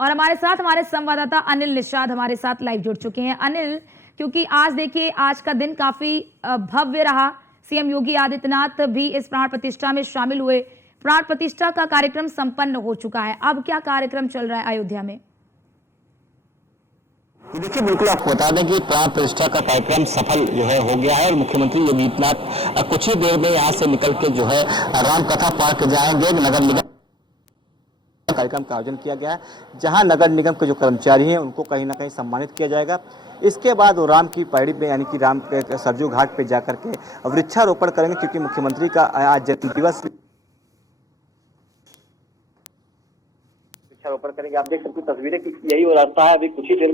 और हमारे साथ हमारे संवाददाता अनिल निषाद हमारे साथ लाइव जुड़ चुके हैं। अनिल, क्योंकि आज देखिए आज का दिन काफी भव्य रहा, सीएम योगी आदित्यनाथ भी इस प्राण प्रतिष्ठा में शामिल हुए। प्राण प्रतिष्ठा का कार्यक्रम संपन्न हो चुका है, अब क्या कार्यक्रम चल रहा है अयोध्या में? देखिए, बिल्कुल आपको बता दें कि प्राण प्रतिष्ठा का कार्यक्रम सफल जो है हो गया है और मुख्यमंत्री योगी आदित्यनाथ कुछ ही देर में यहाँ से निकल के जो है रामकथा पार्क जाएंगे। नगर निगम कार्यक्रम का आयोजन किया गया है, जहां नगर निगम के जो कर्मचारी हैं उनको कहीं ना कहीं सम्मानित किया जाएगा। इसके बाद वो राम की पैड़ी में यानी कि राम के सरजू घाट पे जाकर के वृक्षारोपण करेंगे, क्योंकि मुख्यमंत्री का आज जन्म दिवस वृक्षारोपण करेंगे। आप देख सकते हैं तस्वीरें कि यही वो रास्ता है। अभी कुछ ही देर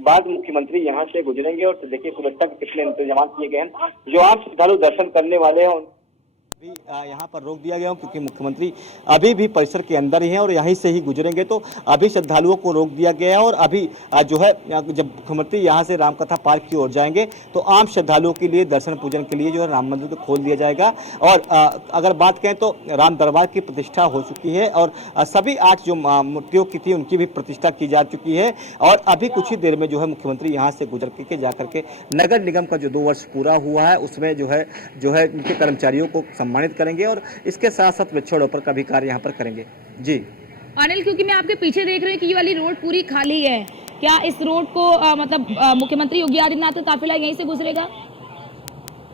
बाद मुख्यमंत्री यहाँ से गुजरेंगे और देखिए सुरक्षा के कितने इंतजाम किए गए हैं। जो आप श्रद्धालु दर्शन करने वाले हैं अभी यहाँ पर रोक दिया गया, क्योंकि मुख्यमंत्री अभी भी परिसर के अंदर ही हैं और यहीं से ही गुजरेंगे, तो अभी श्रद्धालुओं को रोक दिया गया है। और अभी जो है जब मुख्यमंत्री यहाँ से रामकथा पार्क की ओर जाएंगे तो आम श्रद्धालुओं के लिए दर्शन पूजन के लिए जो है राम मंदिर को खोल दिया जाएगा। और अगर बात करें तो राम दरबार की प्रतिष्ठा हो चुकी है और सभी 8 जो मूर्तियों की थी उनकी भी प्रतिष्ठा की जा चुकी है। और अभी कुछ ही देर में जो है मुख्यमंत्री यहाँ से गुजर के जाकर के नगर निगम का जो 2 वर्ष पूरा हुआ है उसमें जो है उनके कर्मचारियों को सम्मानित करेंगे और इसके साथ साथ वृक्षारोपण का भी कार्य यहाँ पर करेंगे। जी अनिल, क्योंकि मैं आपके पीछे देख रही हूँ कि ये वाली रोड पूरी खाली है, क्या इस रोड को मुख्यमंत्री योगी आदित्यनाथ का काफिला यहीं से गुजरेगा?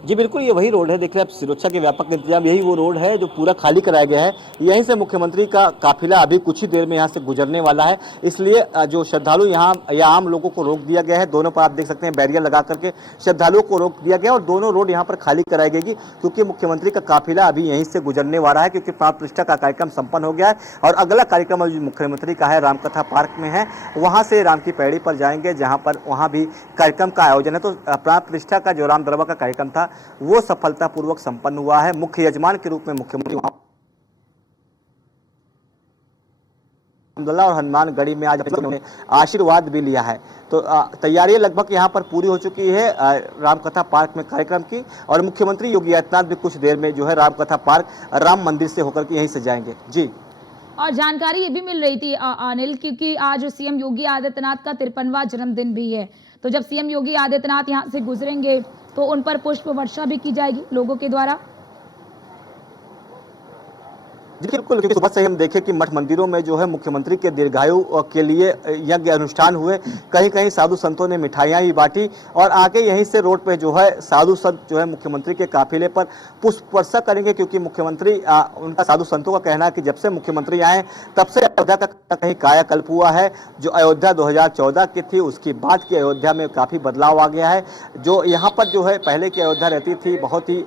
जी बिल्कुल, ये वही रोड है। देख रहे हैं आप, सुरक्षा के व्यापक इंतजाम, यही वो रोड है जो पूरा खाली कराया गया है। यहीं से मुख्यमंत्री का काफिला अभी कुछ ही देर में यहाँ से गुजरने वाला है, इसलिए जो श्रद्धालु यहाँ या आम लोगों को रोक दिया गया है। दोनों पर आप देख सकते हैं बैरियर लगा करके श्रद्धालुओं को रोक दिया गया और दोनों रोड यहाँ पर खाली कराई गई, क्योंकि मुख्यमंत्री का काफिला अभी यहीं से गुजरने वाला है, क्योंकि प्राण प्रतिष्ठा का कार्यक्रम संपन्न हो गया है। और अगला कार्यक्रम अभी मुख्यमंत्री का है रामकथा पार्क में है, वहाँ से राम की पैड़ी पर जाएंगे, जहाँ पर वहाँ भी कार्यक्रम का आयोजन है। तो प्राण प्रतिष्ठा का जो राम दरबार का कार्यक्रम था वो सफलतापूर्वक संपन्न हुआ है। मुख्य यजमान के रूप में मुख्यमंत्री और हनुमानगढ़ी में आज उन्होंने आशीर्वाद भी लिया है। तो तैयारियां लगभग यहां पर पूरी हो चुकी है रामकथा पार्क में कार्यक्रम की, और मुख्यमंत्री योगी आदित्यनाथ भी कुछ देर में जो है रामकथा पार्क राम मंदिर से होकर के यहीं से जाएंगे। जी, और जानकारी ये भी मिल रही थी अनिल, क्योंकि आज सीएम योगी आदित्यनाथ का 53वां जन्मदिन भी है, तो जब सीएम योगी आदित्यनाथ यहाँ से गुजरेंगे तो उन पर पुष्प वर्षा भी की जाएगी लोगों के द्वारा। जी बिल्कुल, क्योंकि सुबह से हम देखें कि मठ मंदिरों में जो है मुख्यमंत्री के दीर्घायु के लिए यज्ञ अनुष्ठान हुए। कहीं कहीं साधु संतों ने मिठाइयां भी बांटी और आगे यहीं से रोड पे जो है साधु संत जो है मुख्यमंत्री के काफिले पर पुष्प वर्षा करेंगे, क्योंकि मुख्यमंत्री उनका साधु संतों का कहना है कि जब से मुख्यमंत्री आए तब से अयोध्या का कहीं कायाकल्प हुआ है। जो अयोध्या 2014 की थी उसकी बाद की अयोध्या में काफी बदलाव आ गया है। जो यहाँ पर जो है पहले की अयोध्या रहती थी बहुत ही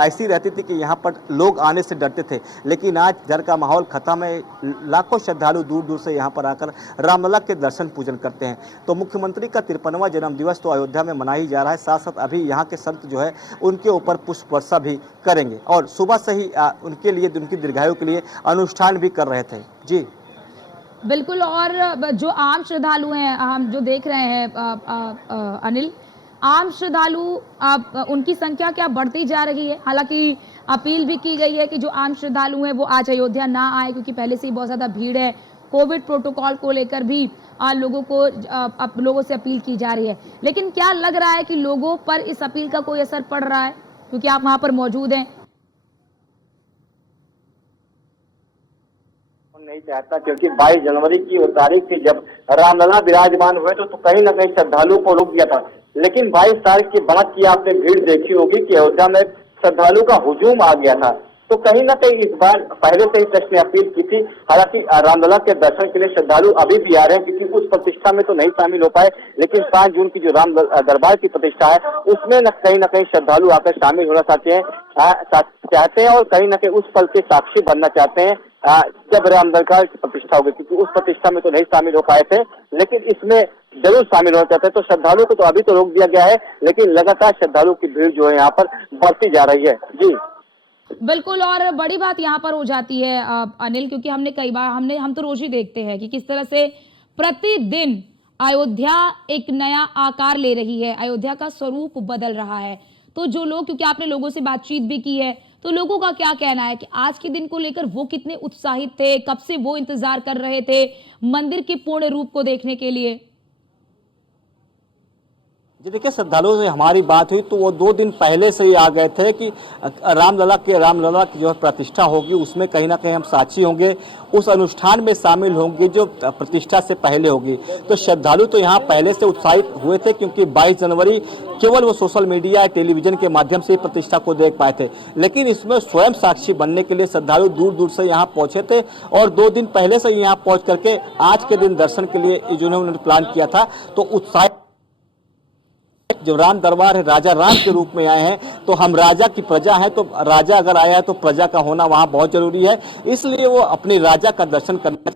ऐसी रहती थी कि यहाँ पर लोग आने से डरते थे, लेकिन आज डर का माहौल खत्म है। लाखों श्रद्धालु दूर दूर से यहाँ पर आकर रामलला के दर्शन पूजन करते हैं। तो मुख्यमंत्री का 53वां जन्म दिवस तो अयोध्या में मना ही जा रहा है, साथ साथ अभी यहाँ के संत जो है उनके ऊपर पुष्प वर्षा भी करेंगे और सुबह से ही उनके लिए उनकी दीर्घायु के लिए अनुष्ठान भी कर रहे थे। जी बिल्कुल, और जो आम श्रद्धालु हैं हम जो देख रहे हैं अनिल, आम श्रद्धालु उनकी संख्या क्या बढ़ती जा रही है? हालांकि अपील भी की गई है कि जो आम श्रद्धालु हैं वो आज अयोध्या ना आए, क्योंकि पहले से ही बहुत ज़्यादा भीड़ है। कोविड प्रोटोकॉल को लेकर भी लोगों से अपील की जा रही है, लेकिन क्या लग रहा है कि लोगों पर इस अपील का कोई असर पड़ रहा है, क्योंकि आप वहां पर मौजूद हैं? नहीं चाहता, क्योंकि 22 जनवरी की वो तारीख थी जब रामलला विराजमान हुए तो कहीं ना कहीं श्रद्धालुओं को रोक दिया था। लेकिन 22 तारीख के बाद की आपने भीड़ देखी होगी कि अयोध्या में श्रद्धालु का हुजूम आ गया था। तो कहीं ना कहीं इस बार पहले से ही ट्रस्ट ने अपील की थी। हालांकि रामलला के दर्शन के लिए श्रद्धालु अभी भी आ रहे हैं, क्योंकि उस प्रतिष्ठा में तो नहीं शामिल हो पाए, लेकिन 5 जून की जो राम दरबार की प्रतिष्ठा है उसमें न कहीं श्रद्धालु आकर शामिल होना चाहते हैं और कहीं ना कहीं उस पल के साक्षी बनना चाहते हैं जब राम दरबार की प्रतिष्ठा होगी, क्योंकि उस प्रतिष्ठा में तो नहीं शामिल हो पाए थे, लेकिन इसमें जरूर शामिल होना चाहते हैं। तो श्रद्धालुओं को तो अभी तो रोक दिया गया है, लेकिन लगातार श्रद्धालुओं की भीड़ जो है यहाँ पर बढ़ती जा रही है। जी बिल्कुल, और बड़ी बात यहाँ पर हो जाती है अनिल, क्योंकि हमने कई बार हम तो रोज ही देखते हैं कि किस तरह से प्रतिदिन अयोध्या एक नया आकार ले रही है, अयोध्या का स्वरूप बदल रहा है। तो जो लोग, क्योंकि आपने लोगों से बातचीत भी की है, तो लोगों का क्या कहना है कि आज के दिन को लेकर वो कितने उत्साहित थे, कब से वो इंतजार कर रहे थे मंदिर के पूर्ण रूप को देखने के लिए? जी देखिए, श्रद्धालुओं से हमारी बात हुई तो वो 2 दिन पहले से ही आ गए थे कि रामलला की जो प्रतिष्ठा होगी उसमें कहीं ना कहीं हम साक्षी होंगे, उस अनुष्ठान में शामिल होंगे जो प्रतिष्ठा से पहले होगी। तो श्रद्धालु तो यहाँ पहले से उत्साहित हुए थे क्योंकि 22 जनवरी केवल वो सोशल मीडिया टेलीविजन के माध्यम से प्रतिष्ठा को देख पाए थे, लेकिन इसमें स्वयं साक्षी बनने के लिए श्रद्धालु दूर दूर से यहाँ पहुंचे थे और 2 दिन पहले से यहाँ पहुंच करके आज के दिन दर्शन के लिए उन्होंने प्लान किया था। तो उत्साह जो राम दरबार है, राजा राम के रूप में आए हैं, तो हम राजा की प्रजा हैं, तो राजा अगर आया है तो प्रजा का होना वहां बहुत जरूरी है। इसलिए वो अपने राजा का दर्शन करने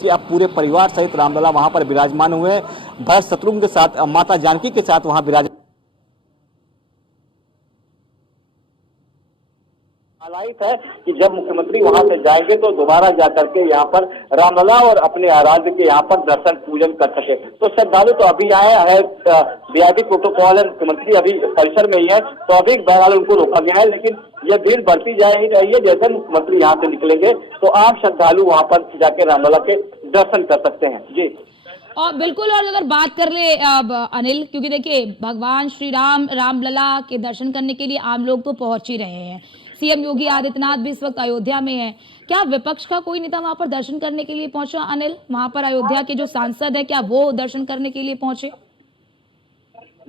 कि आप पूरे परिवार सहित रामलला वहां पर विराजमान हुए, भरत शत्रुघ्न के साथ, माता जानकी के साथ वहां विराज। हालात है कि जब मुख्यमंत्री वहां से जाएंगे तो दोबारा जाकर के यहाँ पर रामलला और अपने आराध्य के यहाँ पर दर्शन पूजन कर सके। तो श्रद्धालु तो अभी आए हैं, वीआईपी प्रोटोकॉल है, मुख्यमंत्री अभी परिसर में ही है, तो अभी बहरहाल उनको रोका गया है, लेकिन यह भीड़ बढ़ती जा ही रही है। जैसे मुख्यमंत्री यहाँ से निकलेंगे तो आम श्रद्धालु वहां पर जाके रामलला के दर्शन कर सकते हैं। जी और बिल्कुल, और अगर बात कर ले अनिल, क्योंकि देखिए भगवान श्री राम रामलला के दर्शन करने के लिए आम लोग तो पहुंच ही रहे हैं, सीएम योगी आदित्यनाथ भी इस वक्त अयोध्या में है। क्या विपक्ष का कोई नेता वहां पर दर्शन करने के लिए पहुंचा अनिल? वहां पर अयोध्या के जो सांसद है, क्या वो दर्शन करने के लिए पहुंचे?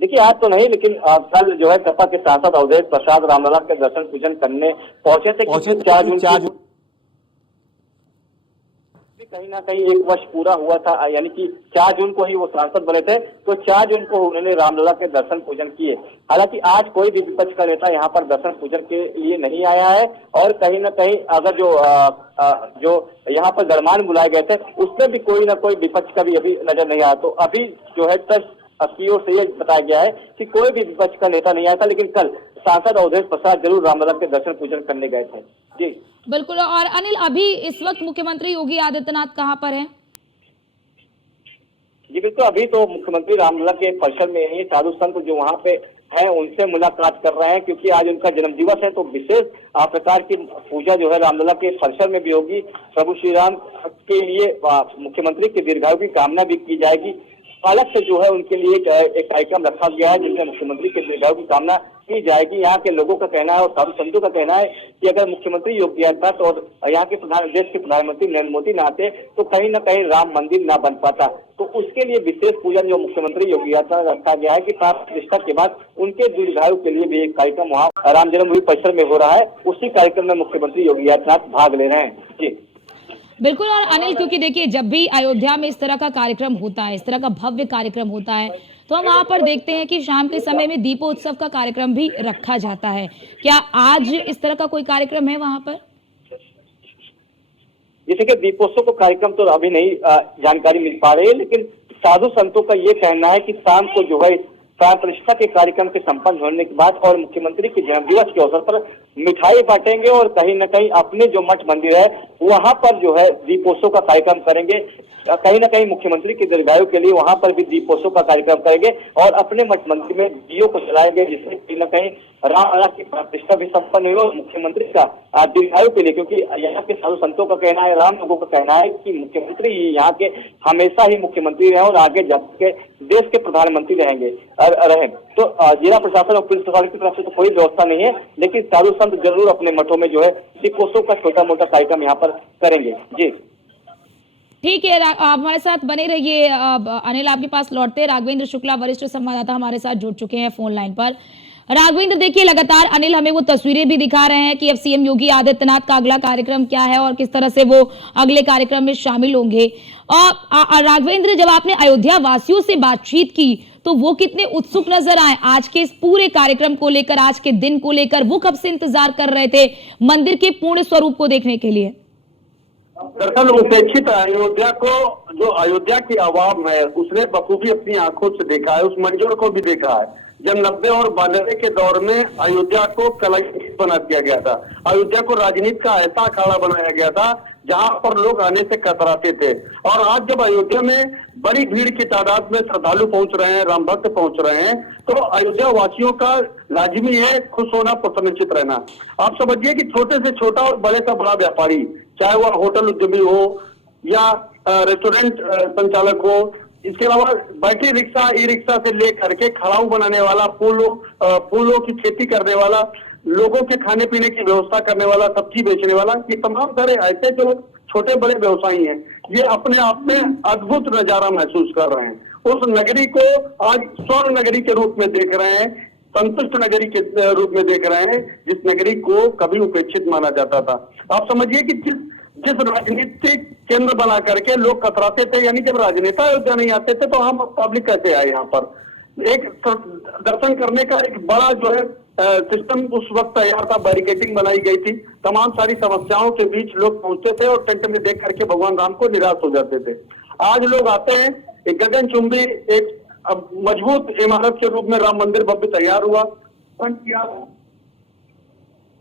देखिए, आज तो नहीं, लेकिन कल जो है सपा के सांसद अवधेश प्रसाद रामलला के दर्शन पूजन करने पहुंचे थे। 4 जून कहीं ना कहीं 1 वर्ष पूरा हुआ था, यानी कि 4 जून को ही वो सांसद बने थे, तो 4 जून को उन्होंने रामलला के दर्शन पूजन किए। हालांकि आज कोई भी विपक्ष का नेता यहाँ पर दर्शन पूजन के लिए नहीं आया है, और कहीं ना कहीं अगर जो यहाँ पर गणमान्य बुलाए गए थे उसमें भी कोई ना कोई विपक्ष का भी अभी नजर नहीं आया। तो अभी जो है की ओर से ये बताया गया है कि कोई भी विपक्ष का नेता नहीं आया था, लेकिन कल सांसद अवधेश प्रसाद जरूर रामलला के दर्शन पूजन करने गए थे। जी बिल्कुल। और अनिल, अभी इस वक्त मुख्यमंत्री योगी आदित्यनाथ कहाँ पर हैं? जी बिल्कुल, अभी तो मुख्यमंत्री रामलला के परिसर में ही साधु संत जो वहाँ पे हैं उनसे मुलाकात कर रहे हैं, क्योंकि आज उनका जन्मदिवस है, तो विशेष प्रकार की पूजा जो है रामलला के परिसर में भी होगी। प्रभु श्री राम के लिए मुख्यमंत्री के दीर्घायु की कामना भी की जाएगी। अलग से जो है उनके लिए एक कार्यक्रम रखा गया है जिसमें मुख्यमंत्री के दीर्घायु की कामना की जाएगी। यहाँ के लोगों का कहना है और साधु संतों का कहना है कि अगर मुख्यमंत्री योगी आदित्यनाथ और यहाँ के देश के प्रधानमंत्री नरेंद्र मोदी न आते तो कहीं न कहीं राम मंदिर न बन पाता। तो उसके लिए विशेष पूजन जो मुख्यमंत्री योगी आदित्यनाथ रखा गया है कि प्राण प्रतिष्ठा के बाद उनके दीर्घायु के लिए भी एक कार्यक्रम वहाँ राम जन्मभूमि परिसर में हो रहा है। उसी कार्यक्रम में मुख्यमंत्री योगी आदित्यनाथ भाग ले रहे हैं। जी बिल्कुल। और अनिल, क्योंकि देखिए जब भी अयोध्या में इस तरह का कार्यक्रम होता है, इस तरह का भव्य कार्यक्रम होता है, तो हम वहां पर देखते हैं कि शाम के समय में दीपोत्सव का कार्यक्रम भी रखा जाता है। क्या आज इस तरह का कोई कार्यक्रम है वहां पर? जैसे कि दीपोत्सव का कार्यक्रम तो अभी नहीं जानकारी मिल पा रही है, लेकिन साधु संतों का ये कहना है कि शाम को जो है प्राण प्रतिष्ठा के कार्यक्रम के संपन्न होने के बाद और मुख्यमंत्री के जन्मदिवस के अवसर पर मिठाई बांटेंगे और कहीं न कहीं अपने जो मठ मंदिर है वहां पर जो है दीपोत्सव का कार्यक्रम करेंगे। कहीं न कहीं मुख्यमंत्री के दीर्घायु के लिए वहां पर भी दीपोत्सव का कार्यक्रम करेंगे और अपने मठ मंदिर में दियों को जलाएंगे, जिससे कहीं न कहीं रामलला की प्रतिष्ठा भी संपन्न हुई और मुख्यमंत्री का दीर्घायु के लिए, क्योंकि यहाँ के साधु संतों का कहना है, राम लोगों का कहना है कि मुख्यमंत्री यहाँ के हमेशा ही मुख्यमंत्री रहे और आगे जाके देश के प्रधानमंत्री रहे। तो जिला प्रशासन और पुलिस प्रशासन की तरफ से तो कोई व्यवस्था नहीं है, लेकिन साधु संत जरूर अपने मठों में जो है दीपोत्सव का छोटा मोटा कार्यक्रम यहाँ पर करेंगे। जी ठीक है, आप हमारे साथ बने रहिए। अनिल, आपके पास लौटते राघवेंद्र शुक्ला वरिष्ठ संवाददाता हमारे साथ जुड़ चुके हैं फोन लाइन पर। राघवेंद्र, देखिए लगातार अनिल हमें वो तस्वीरें भी दिखा रहे हैं कि अब सीएम योगी आदित्यनाथ का अगला कार्यक्रम क्या है और किस तरह से वो अगले कार्यक्रम में शामिल होंगे। और राघवेंद्र, जब आपने अयोध्या वासियों से बातचीत की तो वो कितने उत्सुक नजर आए आज के इस पूरे कार्यक्रम को लेकर, आज के दिन को लेकर? वो कब से इंतजार कर रहे थे मंदिर के पूर्ण स्वरूप को देखने के लिए? दरअसल उपेक्षित अयोध्या को, जो अयोध्या की आवाम है उसने बखूबी अपनी आंखों से देखा है, उस मंजर को भी देखा है जब 90 और 92 के दौर में अयोध्या को कलंकित बना दिया गया था। अयोध्या को राजनीति का ऐसा अखाड़ा बनाया गया था जहां पर लोग आने से कतराते थे। और आज जब अयोध्या में बड़ी भीड़ की तादाद में श्रद्धालु पहुंच रहे हैं, राम भक्त पहुंच रहे हैं, तो अयोध्या वासियों का लाजिमी है खुश होना, प्रसन्नचित रहना। आप समझिए कि छोटे से छोटा और बड़े से बड़ा व्यापारी, चाहे वह होटल उद्यमी हो या रेस्टोरेंट संचालक हो, इसके अलावा बैटरी रिक्शा, ई रिक्शा से लेकर के खड़ाऊ बनाने वाला, फूलों की खेती करने वाला, लोगों के खाने पीने की व्यवस्था करने वाला, सब्जी बेचने वाला, ये तमाम सारे ऐसे जो छोटे बड़े व्यवसायी हैं, ये अपने आप में अद्भुत नजारा महसूस कर रहे हैं। उस नगरी को आज स्वर्ण नगरी के रूप में देख रहे हैं, संतुष्ट नगरी के रूप में देख रहे हैं, जिस नगरी को कभी उपेक्षित माना जाता था। आप समझिए कि जिस राजनीतिक केंद्र बना करके लोग कतराते थे, यानी जब राजनेता अयोध्या नहीं आते थे तो हम पब्लिक कैसे आए यहाँ पर। एक दर्शन करने का एक बड़ा जो है सिस्टम उस वक्त तैयार था, बैरिकेडिंग बनाई गई थी, तमाम सारी समस्याओं के बीच लोग पहुंचते थे और टेंट में देख करके भगवान राम को निराश हो जाते थे। आज लोग आते हैं, एक गगनचुंबी एक मजबूत इमारत के रूप में राम मंदिर भव्य तैयार हुआ,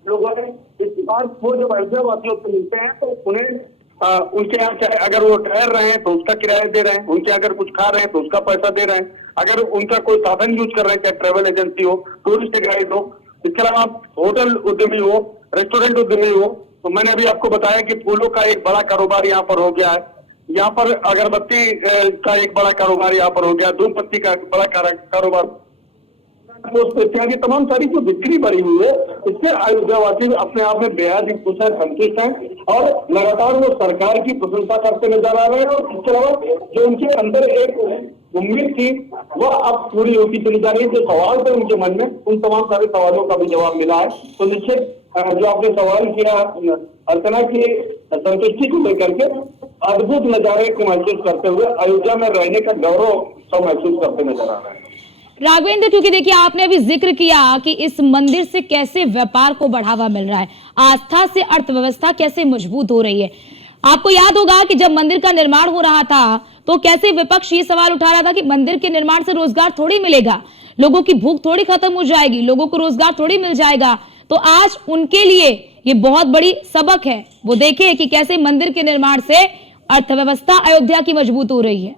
लोगों ने इस बात को जब अयोध्या वासियों से मिलते हैं तो उन्हें उनके यहाँ चाहे अगर वो ठहर रहे हैं तो उसका किराया दे रहे हैं, उनके अगर कुछ खा रहे हैं तो उसका पैसा दे रहे हैं, अगर उनका कोई साधन यूज कर रहे हैं, चाहे ट्रेवल एजेंसी हो, टूरिस्ट गाइड हो, इसके अलावा होटल उद्यमी हो, रेस्टोरेंट उद्यमी हो, तो मैंने अभी आपको बताया कि फूलों का एक बड़ा कारोबार यहाँ पर हो गया है, यहाँ पर अगरबत्ती का एक बड़ा कारोबार यहाँ पर हो गया, धूपबत्ती का बड़ा कारोबार, इत्यादि तमाम सारी जो बिक्री बढ़ी हुई है, इससे अयोध्यावासी अपने आप में बेहद खुश है, संतुष्ट है और लगातार वो सरकार की प्रशंसा करते नजर आ रहे हैं। और इसके अलावा जो उनके अंदर एक उम्मीद थी वह अब पूरी होती चली जा रही है। जो सवाल थे उनके मन में, उन तमाम सारे सवालों का भी जवाब मिला है। तो निश्चित जो आपने सवाल किया अर्चना की संतुष्टि को लेकर के, अद्भुत नजारे को महसूस करते हुए अयोध्या में रहने का गौरव सब महसूस करते नजर आ रहे हैं। राघवेंद्र, क्योंकि देखिए आपने अभी जिक्र किया कि इस मंदिर से कैसे व्यापार को बढ़ावा मिल रहा है, आस्था से अर्थव्यवस्था कैसे मजबूत हो रही है। आपको याद होगा कि जब मंदिर का निर्माण हो रहा था तो कैसे विपक्ष ये सवाल उठा रहा था कि मंदिर के निर्माण से रोजगार थोड़ी मिलेगा, लोगों की भूख थोड़ी खत्म हो जाएगी, लोगों को रोजगार थोड़ी मिल जाएगा। तो आज उनके लिए ये बहुत बड़ी सबक है, वो देखे कि कैसे मंदिर के निर्माण से अर्थव्यवस्था अयोध्या की मजबूत हो रही है।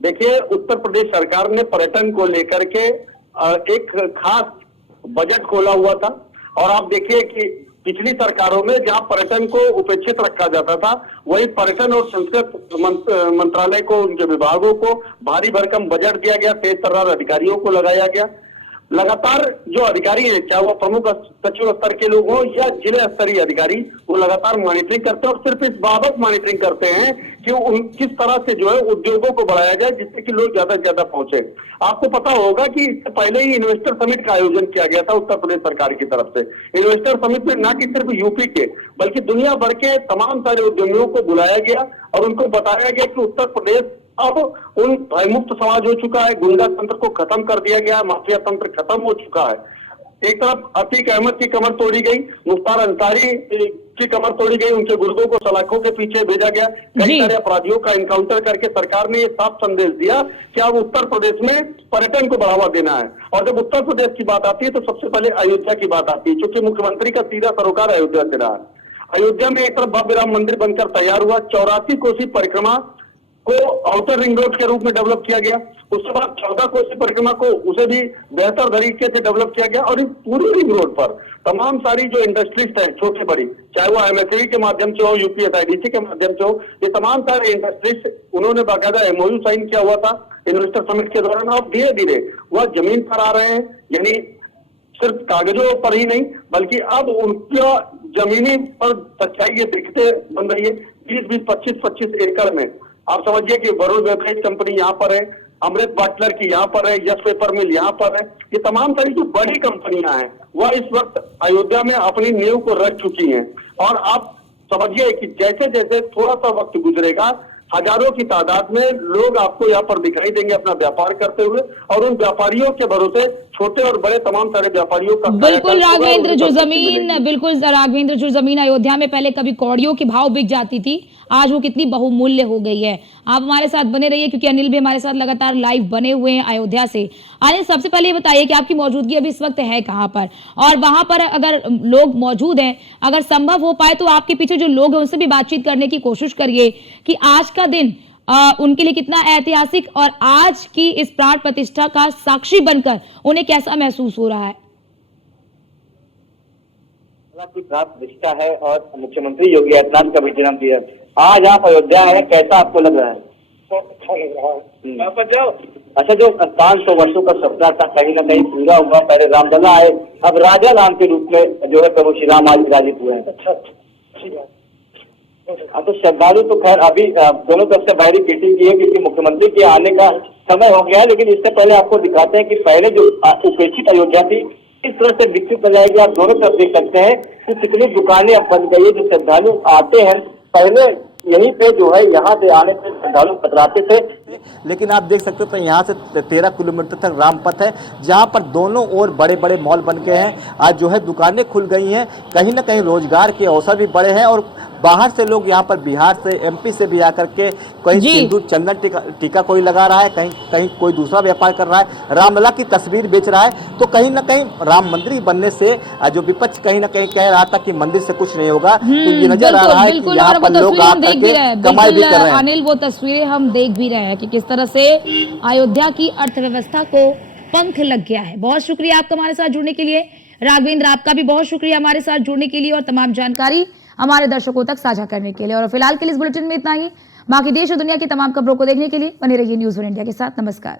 देखिए, उत्तर प्रदेश सरकार ने पर्यटन को लेकर के एक खास बजट खोला हुआ था और आप देखिए कि पिछली सरकारों में जहां पर्यटन को उपेक्षित रखा जाता था, वही पर्यटन और संस्कृति मंत्रालय को, उनके विभागों को भारी भरकम बजट दिया गया, तेज तर्रार अधिकारियों को लगाया गया। लगातार जो अधिकारी हैं, चाहे वो प्रमुख सचिव स्तर के लोग हों या जिला स्तरीय अधिकारी, वो लगातार मॉनिटरिंग करते हैं और सिर्फ इस बाबत मॉनिटरिंग करते हैं कि किस तरह से जो है उद्योगों को बढ़ाया जाए जिससे कि लोग ज्यादा से ज्यादा पहुंचे। आपको पता होगा कि इससे पहले ही इन्वेस्टर समिट का आयोजन किया गया था उत्तर प्रदेश सरकार की तरफ से। इन्वेस्टर समिट में न कि सिर्फ यूपी के बल्कि दुनिया भर के तमाम सारे उद्यमियों को बुलाया गया और उनको बताया गया कि उत्तर प्रदेश अब उन भयमुक्त समाज हो चुका है, गुंडा तंत्र को खत्म कर दिया गया, माफिया तंत्र खत्म हो चुका है। एक तरफ अतीक अहमद की कमर तोड़ी गई, मुख्तार अंसारी की कमर तोड़ी गई, उनके गुर्दों को सलाखों के पीछे भेजा गया, कई सारे अपराधियों का इनकाउंटर करके सरकार ने ये साफ संदेश दिया कि अब उत्तर प्रदेश में पर्यटन को बढ़ावा देना है। और जब उत्तर प्रदेश की बात आती है तो सबसे पहले अयोध्या की बात आती है, क्योंकि मुख्यमंत्री का सीधा सरोकार अयोध्या से रहा है। अयोध्या में एक तरफ भव्य राम मंदिर बनकर तैयार हुआ, 84 कोसी परिक्रमा को आउटर रिंग रोड के रूप में डेवलप किया गया, उसके बाद 14 कोसी परिक्रमा को उसे भी बेहतर तरीके से डेवलप किया गया और इस पूरी रिंग रोड पर तमाम सारी जो इंडस्ट्रीज है छोटी बड़ी, चाहे वो एमएसई के माध्यम से हो, यूपीएसआईडीसी के माध्यम से हो, ये तमाम सारे इंडस्ट्रीज उन्होंने बाकायदा एमओयू साइन किया हुआ था इन्वेस्टर समिट के दौरान। अब धीरे धीरे वह जमीन पर आ रहे हैं, यानी सिर्फ कागजों पर ही नहीं बल्कि अब उनका जमीनी पर सच्चाई ये दिखते बन रही है। 20-20, 25-25 एकड़ में आप समझिए कि वरुण बेवरेज कंपनी यहाँ पर है, अमृत बाटलर की यहाँ पर है, यस पेपर मिल यहाँ पर है, ये तमाम सारी जो बड़ी कंपनियां हैं वह इस वक्त अयोध्या में अपनी नींव को रख चुकी हैं। और आप समझिए कि जैसे जैसे थोड़ा सा वक्त गुजरेगा, हजारों की तादाद में लोग आपको यहाँ पर दिखाई देंगे अपना व्यापार करते हुए और उन व्यापारियों के भरोसे छोटे और बड़े तमाम सारे व्यापारियों का बिल्कुल कायाकल्प होगा, राघवेंद्र, उन्हें जो संतुष्टि जमीन मिलेगी। बिल्कुल राघवेंद्र, जो जमीन अयोध्या में पहले कभी कौड़ियों के भाव बिक जाती थी, आज वो कितनी बहुमूल्य हो गई है। आप हमारे साथ बने रहिए, क्योंकि अनिल भी हमारे साथ लगातार लाइव बने हुए हैं अयोध्या से। अनिल, सबसे पहले ये बताइए कि आपकी मौजूदगी अभी इस वक्त है कहाँ पर, और वहां पर अगर लोग मौजूद हैं, अगर संभव हो पाए तो आपके पीछे जो लोग हैं उनसे भी बातचीत करने की कोशिश करिए कि आज का दिन उनके लिए कितना ऐतिहासिक और आज की इस प्राण प्रतिष्ठा का साक्षी बनकर उन्हें कैसा महसूस हो रहा है। की प्राण प्रतिष्ठा है और मुख्यमंत्री योगी आदित्यनाथ का भी जन्मदिन है। आज आप अयोध्या हैं, कैसा आपको लग रहा है? बहुत अच्छा लग रहा है। अच्छा, जो 500 वर्षों का सपना था कहीं ना कहीं पूरा हुआ। पहले रामलला आए, अब राजा राम के रूप में जो है प्रभु श्री राम आज विराजित हुए हैं। अच्छा, ठीक है। हाँ, तो श्रद्धालु तो खैर अभी दोनों तरफ से बैरिकेडिंग की है, क्योंकि मुख्यमंत्री के आने का समय हो गया है। लेकिन इससे पहले आपको दिखाते हैं कि पहले जो उपेक्षित अयोध्या थी इस तरह से विकसित हो जाएगी। आप दोनों तरफ देख सकते हैं कि कितनी दुकानें अब बन गई है। जो श्रद्धालु आते हैं, पहले यहीं पे जो है यहाँ से आने से श्रद्धालु कतराते थे, लेकिन आप देख सकते हो तो यहाँ से 13 किलोमीटर तक रामपथ है, जहाँ पर दोनों ओर बड़े बड़े मॉल बन गए हैं। आज जो है दुकानें खुल गई हैं, कहीं ना कहीं रोजगार के अवसर भी बढ़े हैं, और बाहर से लोग यहाँ पर बिहार से, एमपी से भी आकर के कहीं सिंदूर चंदन टीका कोई लगा रहा है, कहीं कहीं कोई दूसरा व्यापार कर रहा है, रामलला की तस्वीर बेच रहा है। तो कहीं ना कहीं राम मंदिर बनने से जो विपक्ष कहीं ना कहीं कह रहा था कि मंदिर से कुछ नहीं होगा, तो ये नजर आ रहा है कि यहाँ पर लोग आकर के कमाई भी कर रहे हैं। अनिल, वो तस्वीरें हम देख भी रहे हैं कि किस तरह से अयोध्या की अर्थव्यवस्था को पंख लग गया है। बहुत शुक्रिया आपका हमारे साथ जुड़ने के लिए। राघवेंद्र, आपका भी बहुत शुक्रिया हमारे साथ जुड़ने के लिए और तमाम जानकारी हमारे दर्शकों तक साझा करने के लिए। और फिलहाल के लिए इस बुलेटिन में इतना ही। बाकी देश और दुनिया की तमाम खबरों को देखने के लिए बने रहिए न्यूज़1 इंडिया के साथ। नमस्कार।